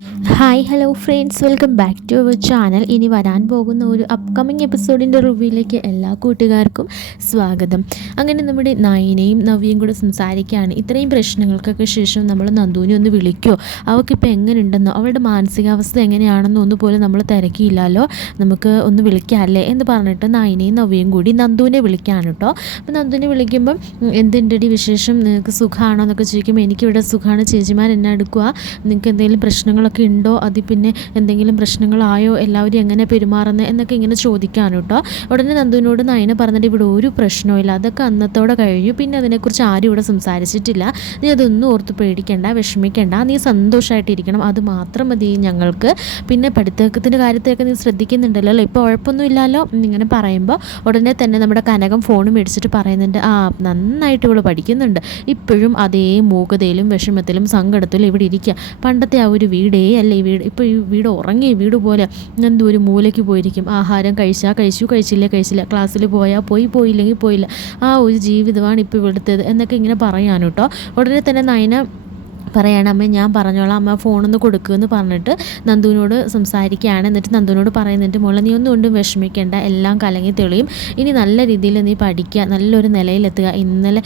Hi hello friends welcome back to our channel ഇനി വരാൻ പോകുന്ന ഒരു അപ്കമിങ് എപ്പിസോഡിന്റെ റിവ്യൂയിലേക്ക് എല്ലാ കൂട്ടുകാർക്കും സ്വാഗതം. അങ്ങനെ നമ്മുടെ നയനയും നവ്യയും കൂടെ സംസാരിക്കുകയാണ്. ഇത്രയും പ്രശ്നങ്ങൾക്കൊക്കെ ശേഷം നമ്മൾ നന്ദുവിനെ ഒന്ന് വിളിക്കുമോ അവൾക്കിപ്പോൾ എങ്ങനെയുണ്ടെന്നോ അവളുടെ മാനസികാവസ്ഥ എങ്ങനെയാണെന്നോ ഒന്നും പോലും നമ്മൾ തിരക്കിയില്ലല്ലോ. നമുക്ക് ഒന്ന് വിളിക്കാമല്ലേ എന്ന് പറഞ്ഞിട്ട് നയനയും നവ്യയും കൂടി നന്ദുവിനെ വിളിക്കുകയാണ് കേട്ടോ. അപ്പോൾ നന്ദുവിനെ വിളിക്കുമ്പം എന്തുണ്ടടി വിശേഷം? നിങ്ങൾക്ക് സുഖമാണോ എന്നൊക്കെ ചോദിക്കുമ്പോൾ എനിക്കിവിടെ സുഖമാണ് ചേച്ചിമാർ എന്നെ എടുക്കുക നിങ്ങൾക്ക് എന്തെങ്കിലും പ്രശ്നങ്ങളൊക്കെ ഉണ്ടോ? അതിൽ പിന്നെ എന്തെങ്കിലും പ്രശ്നങ്ങളായോ? എല്ലാവരും എങ്ങനെ പെരുമാറുന്നത് എന്നൊക്കെ ഇങ്ങനെ ചോദിക്കാനും കേട്ടോ. ഉടനെ നന്ദുവിനോട് നയന പറഞ്ഞിട്ട് ഇവിടെ ഒരു പ്രശ്നവും അതൊക്കെ അന്നത്തോടെ കഴിഞ്ഞു. പിന്നെ അതിനെക്കുറിച്ച് ആരും ഇവിടെ സംസാരിച്ചിട്ടില്ല. നീ അതൊന്നും ഓർത്ത് പേടിക്കേണ്ട വിഷമിക്കേണ്ട. നീ സന്തോഷമായിട്ടിരിക്കണം അത് മാത്രം മതി ഞങ്ങൾക്ക്. പിന്നെ പഠിത്തത്തിന്റെ കാര്യത്തിലൊക്കെ നീ ശ്രദ്ധിക്കുന്നുണ്ടല്ലോ ഇപ്പോൾ കുഴപ്പമൊന്നും ഇല്ലല്ലോ? ഇങ്ങനെ പറയുമ്പോൾ ഉടനെ തന്നെ നമ്മുടെ കനകം ഫോൺ മേടിച്ചിട്ട് പറയുന്നുണ്ട് ആ നന്നായിട്ട് ഇവിടെ പഠിക്കുന്നുണ്ട്. ഇപ്പോഴും അതേ മൂകതയിലും വിഷമത്തിലും സങ്കടത്തിലും ഇവിടെ ഇരിക്കുക പണ്ടത്തെ ആ ഒരു വീടേ അല്ല ഈ വീട് ഇപ്പോൾ ഈ വീട് ഉറങ്ങി വീട് പോലെ എന്തോ ഒരു മൂലയ്ക്ക് പോയിരിക്കും. ആഹാരം കഴിച്ചാൽ കഴിച്ചു കഴിച്ചില്ല കഴിച്ചില്ല. ക്ലാസ്സിൽ പോയാൽ പോയി പോയില്ലെങ്കിൽ പോയില്ല. ആ ഒരു ജീവിതമാണ് ഇപ്പോൾ ഇവിടുത്തേത് എന്നൊക്കെ ഇങ്ങനെ പറയാനും കേട്ടോ ഉടനെ തന്നെ നയന പറയാണ് അമ്മ ഞാൻ പറഞ്ഞോളാം അമ്മ ഫോണൊന്ന് കൊടുക്കുമെന്ന് പറഞ്ഞിട്ട് നന്ദുവിനോട് സംസാരിക്കുകയാണ്. എന്നിട്ട് നന്ദുവിനോട് പറയുന്നുണ്ട് മോളെ നീ ഒന്നും കൊണ്ടും വിഷമിക്കേണ്ട എല്ലാം കലങ്ങി തെളിയും. ഇനി നല്ല രീതിയിൽ നീ പഠിക്കുക നല്ലൊരു നിലയിലെത്തുക. ഇന്നലെ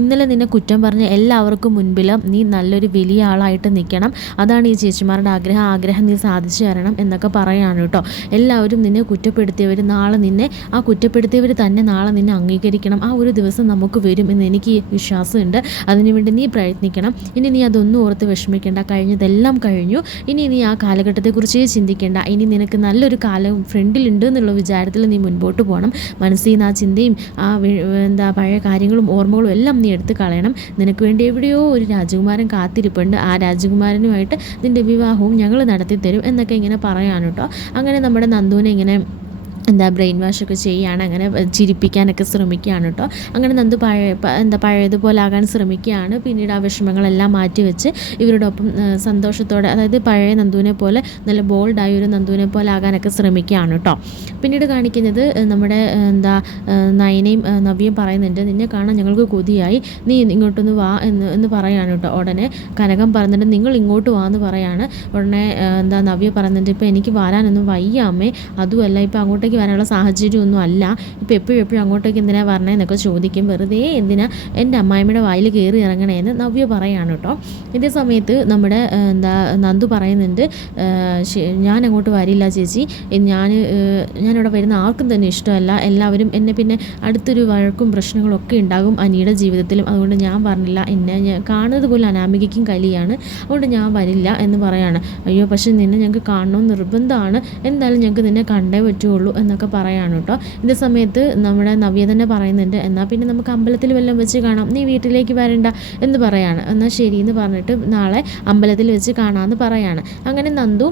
ഇന്നലെ നിന്നെ കുറ്റം പറഞ്ഞ എല്ലാവർക്കും മുൻപിലും നീ നല്ലൊരു വലിയ ആളായിട്ട് നിൽക്കണം. അതാണ് ഈ ചേച്ചിമാരുടെ ആഗ്രഹം. ആഗ്രഹം നീ സാധിച്ചു തരണം എന്നൊക്കെ പറയാണ് കേട്ടോ. എല്ലാവരും നിന്നെ കുറ്റപ്പെടുത്തിയവർ നാളെ നിന്നെ ആ കുറ്റപ്പെടുത്തിയവർ തന്നെ നാളെ നിന്നെ അംഗീകരിക്കണം. ആ ഒരു ദിവസം നമുക്ക് വരും എന്ന് എനിക്ക് വിശ്വാസമുണ്ട്. അതിനുവേണ്ടി നീ പ്രയത്നിക്കണം. ഇനി നീ അതൊന്നും ഒന്നും ഓർത്ത് വിഷമിക്കേണ്ട. കഴിഞ്ഞതെല്ലാം കഴിഞ്ഞു. ഇനി നീ ആ കാലഘട്ടത്തെക്കുറിച്ചേ ചിന്തിക്കേണ്ട. ഇനി നിനക്ക് നല്ലൊരു കാലം ഫ്രണ്ടിലുണ്ട് എന്നുള്ള വിചാരത്തിൽ നീ മുൻപോട്ട് പോകണം മനസ്സിൽ നിന്ന് ആ ചിന്തയും ആ എന്താ പഴയ കാര്യങ്ങളും ഓർമ്മകളും എല്ലാം നീ എടുത്ത് കളയണം. നിനക്ക് വേണ്ടി എവിടെയോ ഒരു രാജകുമാരൻ കാത്തിരിപ്പുണ്ട്. ആ രാജകുമാരനുമായിട്ട് നിന്റെ വിവാഹവും ഞങ്ങൾ നടത്തി തരും എന്നൊക്കെ ഇങ്ങനെ പറയാൻ അങ്ങനെ നമ്മുടെ നന്ദുവിനെ ഇങ്ങനെ എന്താ ബ്രെയിൻ വാഷൊക്കെ ചെയ്യുകയാണ് അങ്ങനെ ചിരിപ്പിക്കാനൊക്കെ ശ്രമിക്കുകയാണ് കേട്ടോ. അങ്ങനെ നന്ദു പഴയ എന്താ പഴയതുപോലെ ആകാൻ ശ്രമിക്കുകയാണ്. പിന്നീട് ആ വിഷമങ്ങളെല്ലാം മാറ്റിവെച്ച് ഇവരുടെ ഒപ്പം സന്തോഷത്തോടെ അതായത് പഴയ നന്ദുവിനെ പോലെ നല്ല ബോൾഡായ ഒരു നന്ദുവിനെ പോലെ ആകാനൊക്കെ ശ്രമിക്കുകയാണ് കേട്ടോ. പിന്നീട് കാണിക്കുന്നത് നമ്മുടെ എന്താ നയനയും നവ്യയും പറയുന്നുണ്ട് നിന്നെ കാണാൻ ഞങ്ങൾക്ക് കൊതിയായി. നീ ഇങ്ങോട്ടൊന്ന് വാ എന്ന് എന്ന് പറയാണ് കേട്ടോ ഉടനെ. കനകം പറഞ്ഞിട്ട് നിങ്ങൾ ഇങ്ങോട്ട് വാ എന്ന് പറയാണ്. ഉടനെ എന്താ നവ്യ പറയുന്നുണ്ട് ഇപ്പോൾ എനിക്ക് വരാനൊന്നും വയ്യ അമ്മേ. അതുമല്ല അങ്ങോട്ടേക്ക് അങ്ങോട്ടേക്ക് വരാനുള്ള സാഹചര്യമൊന്നും അല്ല. ഇപ്പോൾ എപ്പോഴും എപ്പോഴും അങ്ങോട്ടേക്ക് എന്തിനാണ് പറഞ്ഞതെന്നൊക്കെ ചോദിക്കും. വെറുതെ എന്തിനാ എന്റെ അമ്മായിമ്മയുടെ വായിൽ കയറി ഇറങ്ങണേന്ന് നവ്യ പറയാണ് കേട്ടോ ഇതേ സമയത്ത് നമ്മുടെ എന്താ നന്ദു പറയുന്നുണ്ട് ഞാൻ അങ്ങോട്ട് വരില്ല ചേച്ചി. ഞാൻ ഞാനിവിടെ വരുന്ന ആർക്കും തന്നെ ഇഷ്ടമല്ല. എല്ലാവരും എന്നെ പിന്നെ അടുത്തൊരു വഴക്കും പ്രശ്നങ്ങളൊക്കെ ഉണ്ടാകും അനിയുടെ ജീവിതത്തിലും. അതുകൊണ്ട് ഞാൻ പറഞ്ഞില്ല. എന്നെ ഞാൻ കാണുന്നത് പോലും അനാമികയ്ക്കും കലിയാണ്. അതുകൊണ്ട് ഞാൻ വരില്ല എന്ന് പറയാണ്. അയ്യോ പക്ഷേ നിന്നെ ഞങ്ങൾക്ക് കാണണമെന്ന് നിർബന്ധമാണ്. എന്തായാലും ഞങ്ങൾക്ക് നിന്നെ കണ്ടേ പറ്റുള്ളൂ എന്നൊക്കെ പറയാണ് കേട്ടോ. ഇതേ സമയത്ത് നമ്മുടെ നവ്യ തന്നെ പറയുന്നുണ്ട് എന്നാൽ പിന്നെ നമുക്ക് അമ്പലത്തിൽ വല്ലതും വെച്ച് കാണാം. നീ വീട്ടിലേക്ക് വരണ്ട എന്ന് പറയാണ്. എന്നാൽ ശരി എന്ന് പറഞ്ഞിട്ട് നാളെ അമ്പലത്തിൽ വെച്ച് കാണാമെന്ന് പറയാണ്. അങ്ങനെ നന്ദു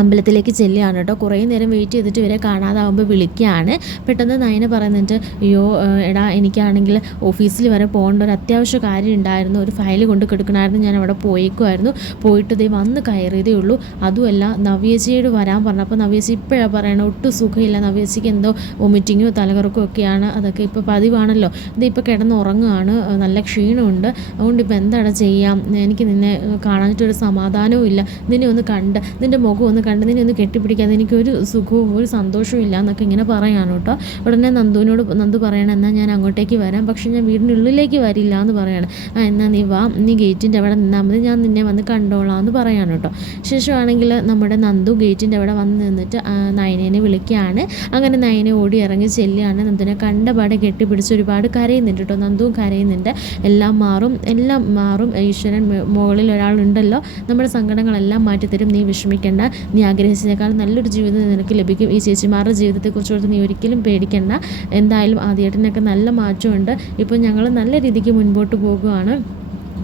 അമ്പലത്തിലേക്ക് ചെല്ലുകയാണ് കേട്ടോ. കുറേ നേരം വെയിറ്റ് ചെയ്തിട്ട് ഇവരെ കാണാതാവുമ്പോൾ വിളിക്കുകയാണ്. പെട്ടെന്ന് നയന പറയുന്നുണ്ട് അയ്യോ എടാ എനിക്കാണെങ്കിൽ ഓഫീസിൽ വരെ പോകേണ്ട ഒരു അത്യാവശ്യ കാര്യം ഉണ്ടായിരുന്നു. ഒരു ഫയൽ കൊണ്ട് കിടക്കണമായിരുന്നു. ഞാൻ അവിടെ പോയേക്കുമായിരുന്നു പോയിട്ട് ദൈവം വന്ന് കയറിയതേ ഉള്ളൂ. അതുമല്ല നവ്യജിയോട് വരാൻ പറഞ്ഞപ്പോൾ നവ്യജി ഇപ്പോഴാണ് പറയണത് ഒട്ടും സുഖമില്ല. നവ്യജിക്ക് എന്തോ വൊമിറ്റിങ്ങോ തലകറക്കോ ഒക്കെയാണ്. അതൊക്കെ ഇപ്പോൾ പതിവാണല്ലോ. ഇത് ഇപ്പോൾ കിടന്ന് ഉറങ്ങുകയാണ് നല്ല ക്ഷീണമുണ്ട്. അതുകൊണ്ട് ഇപ്പോൾ എന്താണ് ചെയ്യാം? എനിക്ക് നിന്നെ കാണാനിട്ടൊരു സമാധാനവും ഇല്ല നിന്നെ ഒന്ന് കണ്ട് നിന്റെ മുഖം ഒന്ന് കണ്ടതിനെ ഒന്ന് കെട്ടിപ്പിടിക്കാതെ എനിക്കൊരു സുഖവും ഒരു സന്തോഷവും ഇല്ല എന്നൊക്കെ ഇങ്ങനെ പറയാണ് കേട്ടോ. ഉടനെ നന്ദുവിനോട് നന്ദു പറയണം എന്നാൽ ഞാൻ അങ്ങോട്ടേക്ക് വരാം. പക്ഷേ ഞാൻ വീടിന്റെ ഉള്ളിലേക്ക് വരില്ല എന്ന് പറയണം. ആ എന്നാൽ നീ വാ. നീ ഗേറ്റിന്റെ അവിടെ നിന്നാൽ മതി. ഞാൻ നിന്നെ വന്ന് കണ്ടോളാം എന്ന് പറയാണ് കേട്ടോ. ശേഷമാണെങ്കിൽ നമ്മുടെ നന്ദു ഗേറ്റിന്റെ അവിടെ വന്ന് നിന്നിട്ട് നയനേനെ വിളിക്കുകയാണ്. അങ്ങനെ നയനെ ഓടി ഇറങ്ങി ചെല്ലുകയാണ്. നന്ദുവിനെ കണ്ടപാടെ കെട്ടിപ്പിടിച്ച് ഒരുപാട് കരയുന്നുണ്ട് കേട്ടോ. നന്ദുവും കരയുന്നുണ്ട്. എല്ലാം മാറും. എല്ലാം മാറും. ഈശ്വരൻ മുകളിൽ ഒരാളുണ്ടല്ലോ. നമ്മുടെ സങ്കടങ്ങളെല്ലാം മാറ്റിത്തരും. നീ വിഷമിക്കേണ്ട. നീ ആഗ്രഹിച്ചതിനേക്കാൾ നല്ലൊരു ജീവിതം നിനക്ക് ലഭിക്കും. ഈ ചേച്ചിമാരുടെ ജീവിതത്തെക്കുറിച്ചോർത്ത് നീ ഒരിക്കലും പേടിക്കേണ്ട. എന്തായാലും ആദ്യേട്ടനൊക്കെ നല്ല മാറ്റമുണ്ട്. ഇപ്പോൾ ഞങ്ങൾ നല്ല രീതിക്ക് മുൻപോട്ട് പോകുകയാണ്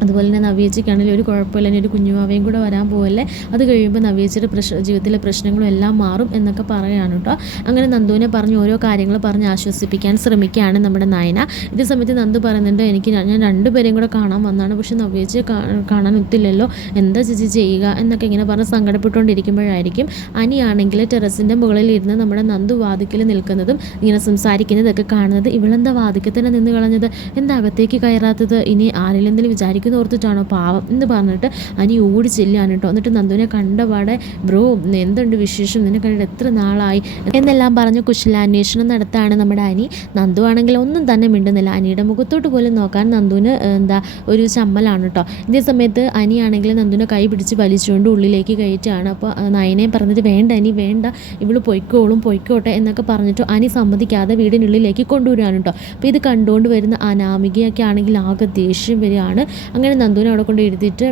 അതുപോലെ തന്നെ നവ്യേച്ചിക്കാണെങ്കിലും ഒരു കുഴപ്പമില്ല ഇനി ഒരു കുഞ്ഞുമാവയും കൂടെ വരാൻ പോകല്ലേ അത് കഴിയുമ്പോൾ നവ്യേച്ചിയുടെ പ്രശ്ന ജീവിതത്തിലെ പ്രശ്നങ്ങളും എല്ലാം മാറും എന്നൊക്കെ പറയുകയാണ് കേട്ടോ. അങ്ങനെ നന്ദുവിനെ പറഞ്ഞ് ഓരോ കാര്യങ്ങൾ പറഞ്ഞ് ആശ്വസിപ്പിക്കാൻ ശ്രമിക്കുകയാണ് നമ്മുടെ നയന. ഇതേ സമയത്ത് നന്ദു പറയുന്നുണ്ട് എനിക്ക് ഞാൻ രണ്ടുപേരെയും കൂടെ കാണാൻ വന്നതാണ് പക്ഷെ നവ്യേച്ചി കാണാൻ ഒത്തില്ലല്ലോ. എന്താ ചേച്ചി ചെയ്യുക? എന്നൊക്കെ ഇങ്ങനെ പറഞ്ഞ് സങ്കടപ്പെട്ടുകൊണ്ടിരിക്കുമ്പോഴായിരിക്കും അനിയാണെങ്കിൽ ടെറസിന്റെ മുകളിൽ ഇരുന്ന് നമ്മുടെ നന്ദു വാതിക്കൽ നിൽക്കുന്നതും ഇങ്ങനെ സംസാരിക്കുന്നതൊക്കെ കാണുന്നത്. ഇവളെന്താ വാതിക്കൽ തന്നെ നിന്ന് കളഞ്ഞത്? എന്താ അകത്തേക്ക് കയറാത്തത്? ഇനി ആരിലെന്തെങ്കിലും വിചാരിക്കുന്നു ഓർത്തിട്ടാണോ പാവം എന്ന് പറഞ്ഞിട്ട് അനി ഓടി ചെല്ലുകയാണ് കേട്ടോ. എന്നിട്ട് നന്ദുവിനെ കണ്ടപാടെ ബ്രോ എന്തുണ്ട് വിശേഷം? നിന്നെ കണ്ടിട്ട് എത്ര നാളായി? എന്നെല്ലാം പറഞ്ഞ് കുശലാന്വേഷണം നടത്താണ് നമ്മുടെ അനി. നന്ദു ആണെങ്കിൽ ഒന്നും തന്നെ മിണ്ടുന്നില്ല. അനിയുടെ മുഖത്തോട്ട് പോലും നോക്കാൻ നന്ദുവിന് എന്താ ഒരു ചമ്മലാണ് കേട്ടോ. ഇതേ സമയത്ത് അനിയാണെങ്കിൽ നന്ദുവിനെ കൈ പിടിച്ച് വലിച്ചുകൊണ്ട് ഉള്ളിലേക്ക് കയറ്റുകയാണ്. അപ്പോൾ നയനെ പറഞ്ഞിട്ട് വേണ്ട അനി വേണ്ട. ഇവൾ പൊയ്ക്കോളും പൊയ്ക്കോട്ടെ എന്നൊക്കെ പറഞ്ഞിട്ട് അനി സമ്മതിക്കാതെ വീടിനുള്ളിലേക്ക് കൊണ്ടുവരികയാണ് കേട്ടോ. അപ്പോൾ ഇത് കണ്ടുകൊണ്ട് വരുന്ന അനാമികയൊക്കെ ആണെങ്കിൽ ആകെ ദേഷ്യം വരികയാണ്. അങ്ങനെ നന്ദുവിനെ അവിടെ കൊണ്ട് ഇരുത്തിയിട്ട്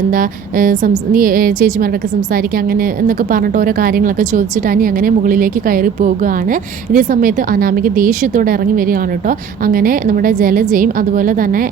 എന്താ സംസ് നീ ചേച്ചിമാരോടൊക്കെ സംസാരിക്കുക അങ്ങനെ എന്നൊക്കെ പറഞ്ഞിട്ട് ഓരോ കാര്യങ്ങളൊക്കെ ചോദിച്ചിട്ട് അനി അങ്ങനെ മുകളിലേക്ക് കയറി പോകുകയാണ്. ഇതേ സമയത്ത് അനാമിക ദേഷ്യത്തോടെ ഇറങ്ങി വരികയാണ് കേട്ടോ. അങ്ങനെ നമ്മുടെ ജലജയും അതുപോലെ തന്നെ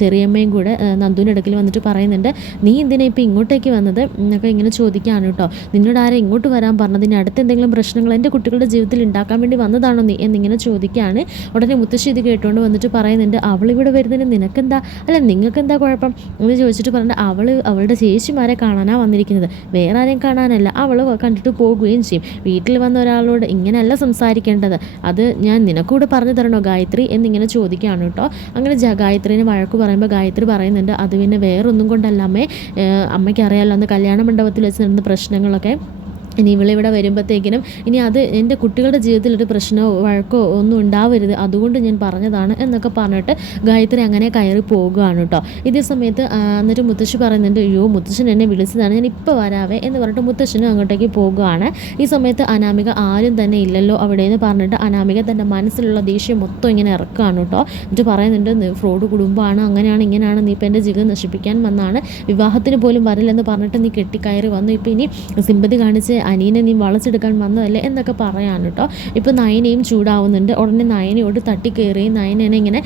ചെറിയമ്മയും കൂടെ നന്ദുവിന്റെ അടുക്കൽ വന്നിട്ട് പറയുന്നുണ്ട് നീ എന്തിനാ ഇപ്പോൾ ഇങ്ങോട്ടേക്ക് വന്നത്? എന്നൊക്കെ ഇങ്ങനെ ചോദിക്കുകയാണ് കേട്ടോ. നിന്നോട് ആരെ ഇങ്ങോട്ട് വരാൻ പറഞ്ഞതിന് അടുത്ത് എന്തെങ്കിലും പ്രശ്നങ്ങൾ എന്റെ കുട്ടികളുടെ ജീവിതത്തിൽ ഉണ്ടാക്കാൻ വേണ്ടി വന്നതാണോ നീ? എന്നിങ്ങനെ ചോദിക്കുകയാണ്. ഉടനെ മുത്തശ്ശി ഇത് കേട്ടുകൊണ്ട് വന്നിട്ട് പറയുന്നുണ്ട് അവളിവിടെ വരുന്നതിന് നിനക്കെന്താ? അല്ല നിങ്ങൾക്കെന്താ കുഴപ്പം? എന്ന് ചോദിച്ചിട്ട് പറഞ്ഞിട്ട് അവൾ അവളുടെ ചേച്ചിമാരെ കാണാനാണ് വന്നിരിക്കുന്നത്. വേറെ ആരെയും കാണാനല്ല. അവൾ കണ്ടിട്ട് പോകുകയും ചെയ്യും. വീട്ടിൽ വന്ന ഒരാളോട് ഇങ്ങനെയല്ല സംസാരിക്കേണ്ടത്. അത് ഞാൻ നിനക്കൂടെ പറഞ്ഞു തരണോ ഗായത്രി എന്നിങ്ങനെ ചോദിക്കുകയാണ് കേട്ടോ. അങ്ങനെ ഗായത്രീനെ വഴക്ക് പറയുമ്പോൾ ഗായത്രി പറയുന്നുണ്ട് അത് പിന്നെ വേറൊന്നും കൊണ്ടല്ല അമ്മേ. അമ്മയ്ക്ക് അറിയാമല്ലോ അന്ന് കല്യാണ മണ്ഡപത്തിൽ വെച്ച് നടന്ന പ്രശ്നങ്ങളൊക്കെ. ഇനി ഇവളിവിടെ വരുമ്പോഴത്തേക്കിനും ഇനി അത് എന്റെ കുട്ടികളുടെ ജീവിതത്തിൽ ഒരു പ്രശ്നമോ വഴക്കോ ഒന്നും ഉണ്ടാവരുത്. അതുകൊണ്ട് ഞാൻ പറഞ്ഞതാണ് എന്നൊക്കെ പറഞ്ഞിട്ട് ഗായത്രി അങ്ങനെ കയറി പോകുകയാണ് കേട്ടോ. ഇതേ സമയത്ത് എന്നിട്ട് മുത്തശ്ശി പറയുന്നുണ്ട് അയ്യോ മുത്തശ്ശൻ എന്നെ വിളിച്ചതാണ്. ഞാൻ ഇപ്പോൾ വരാവേ എന്ന് പറഞ്ഞിട്ട് മുത്തശ്ശനും അങ്ങോട്ടേക്ക് പോകുകയാണ്. ഈ സമയത്ത് അനാമിക ആരും തന്നെ ഇല്ലല്ലോ അവിടെ എന്ന് പറഞ്ഞിട്ട് അനാമിക തന്റെ മനസ്സിലുള്ള ദേഷ്യം മൊത്തം ഇങ്ങനെ ഇറക്കുകയാണ് കേട്ടോ. എന്നിട്ട് പറയുന്നുണ്ട് "നീ ഫ്രോഡ് കുടുംബമാണ്. അങ്ങനെയാണ് ഇങ്ങനെയാണ്. നീ ഇപ്പം എന്റെ ജീവിതം നശിപ്പിക്കാൻ വന്നാണ് വിവാഹത്തിന് പോലും വരില്ലെന്ന് പറഞ്ഞിട്ട് നീ കെട്ടിക്കയറി വന്നു. ഇപ്പം ഇനി സിമ്പതി കാണിച്ച് അനീനെ നീ വളച്ചെടുക്കാൻ വന്നതല്ലേ എന്നൊക്കെ പറയാണ് കേട്ടോ ഇപ്പോൾ നയനയും ചൂടാവുന്നുണ്ട്. ഉടനെ നയനയോട് തട്ടിക്കയറി നയനേനെ ഇങ്ങനെ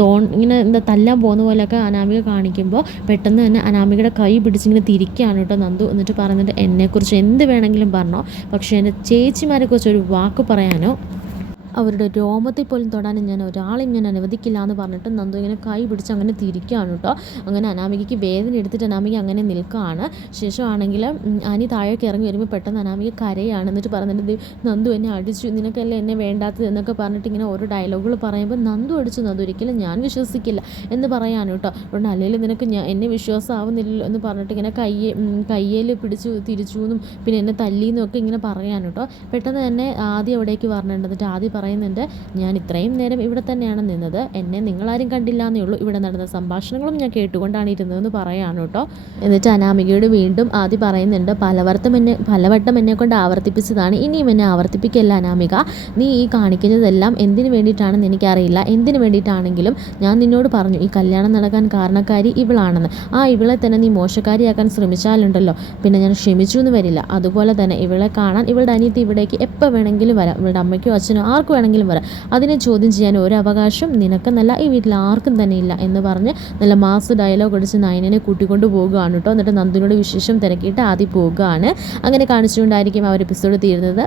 തോൺ ഇങ്ങനെ എന്താ തല്ലാൻ പോകുന്ന പോലെയൊക്കെ അനാമിക കാണിക്കുമ്പോൾ പെട്ടെന്ന് തന്നെ അനാമികയുടെ കൈ പിടിച്ചിങ്ങനെ തിരിക്കുകയാണ് കേട്ടോ നന്ദു എന്നിട്ട് പറയുന്നുണ്ട് എന്നെക്കുറിച്ച് എന്ത് വേണമെങ്കിലും പറഞ്ഞോ. പക്ഷേ എന്റെ ചേച്ചിമാരെക്കുറിച്ച് ഒരു വാക്ക് പറയാനോ? അവരുടെ രോമത്തിൽ പോലും തൊടാനും ഞാൻ ഒരാളെയും ഞാൻ അനുവദിക്കില്ല എന്ന് പറഞ്ഞിട്ട് നന്ദു ഇങ്ങനെ കൈ പിടിച്ച് അങ്ങനെ തിരിക്കുകയാണ് കേട്ടോ. അങ്ങനെ അനാമികയ്ക്ക് വേദന എടുത്തിട്ട് അനാമിക അങ്ങനെ നിൽക്കുകയാണ്. ശേഷമാണെങ്കിൽ അനി താഴേക്ക് ഇറങ്ങി വരുമ്പോൾ പെട്ടെന്ന് അനാമിക കരയാണ് എന്നിട്ട് പറഞ്ഞിട്ട് നന്ദു എന്നെ അടിച്ചു നിനക്കല്ലേ എന്നെ വേണ്ടാത്തത്? എന്നൊക്കെ പറഞ്ഞിട്ട് ഇങ്ങനെ ഓരോ ഡയലോഗുകൾ പറയുമ്പോൾ നന്ദു അടിച്ചു നന്ദു ഒരിക്കലും ഞാൻ വിശ്വസിക്കില്ല എന്ന് പറയാണ് കേട്ടോ. അതുകൊണ്ട് അല്ലെങ്കിൽ നിനക്ക് ഞാൻ എന്നെ വിശ്വാസമാവുന്നില്ലല്ലോ എന്ന് പറഞ്ഞിട്ട് ഇങ്ങനെ കയ്യെ കയ്യേൽ പിടിച്ചു തിരിച്ചു എന്നും പിന്നെ എന്നെ തല്ലിയെന്നും ഒക്കെ ഇങ്ങനെ പറയാൻ കേട്ടോ. പെട്ടെന്ന് തന്നെ ആദ്യം അവിടേക്ക് പറഞ്ഞിട്ടുണ്ട് എന്നിട്ട് ആദ്യം പറയുന്നുണ്ട് ഞാൻ ഇത്രയും നേരം ഇവിടെ തന്നെയാണ് നിന്നത്. എന്നെ നിങ്ങളാരും കണ്ടില്ല എന്നേ ഉള്ളൂ. ഇവിടെ നടന്ന സംഭാഷണങ്ങളും ഞാൻ കേട്ടുകൊണ്ടാണ് ഇരുന്നതെന്ന് പറയാണ് കേട്ടോ. എന്നിട്ട് അനാമികയോട് വീണ്ടും ആദ്യം പറയുന്നുണ്ട് പലവർത്തം എന്നെ പലവട്ടം എന്നെ കൊണ്ട് ആവർത്തിപ്പിച്ചതാണ്. ഇനിയും എന്നെ ആവർത്തിപ്പിക്കല്ല അനാമിക. നീ ഈ കാണിക്കുന്നതെല്ലാം എന്തിനു വേണ്ടിയിട്ടാണെന്ന് എനിക്കറിയില്ല. എന്തിനു വേണ്ടിയിട്ടാണെങ്കിലും ഞാൻ നിന്നോട് പറഞ്ഞു ഈ കല്യാണം നടക്കാൻ കാരണക്കാരി ഇവളാണെന്ന്. ആ ഇവളെ തന്നെ നീ മോശക്കാരിയാക്കാൻ ശ്രമിച്ചാലുണ്ടല്ലോ. പിന്നെ ഞാൻ ക്ഷമിച്ചു എന്ന് വരില്ല. അതുപോലെ തന്നെ ഇവളെ കാണാൻ ഇവളുടെ അനിയത്തി ഇവിടേക്ക് എപ്പോൾ വേണമെങ്കിലും വരാം. ഇവളുടെ അമ്മയ്ക്കോ അച്ഛനോ ആർക്ക് വേണമെങ്കിലും വരാം. അതിനെ ചോദ്യം ചെയ്യാൻ ഒരു അവകാശം നിനക്കെന്നല്ല ഈ വീട്ടിൽ ആർക്കും തന്നെ ഇല്ല എന്ന് പറഞ്ഞ് നല്ല മാസ് ഡയലോഗ് അടിച്ച് നയനനെ കൂട്ടിക്കൊണ്ട് പോകുകയാണ് കേട്ടോ. എന്നിട്ട് നന്ദിനോട് വിശേഷം തിരക്കിയിട്ട് ആദ്യം പോകുകയാണ് അങ്ങനെ കാണിച്ചുകൊണ്ടായിരിക്കും ആ ഒരു എപ്പിസോഡ് തീരുന്നത്.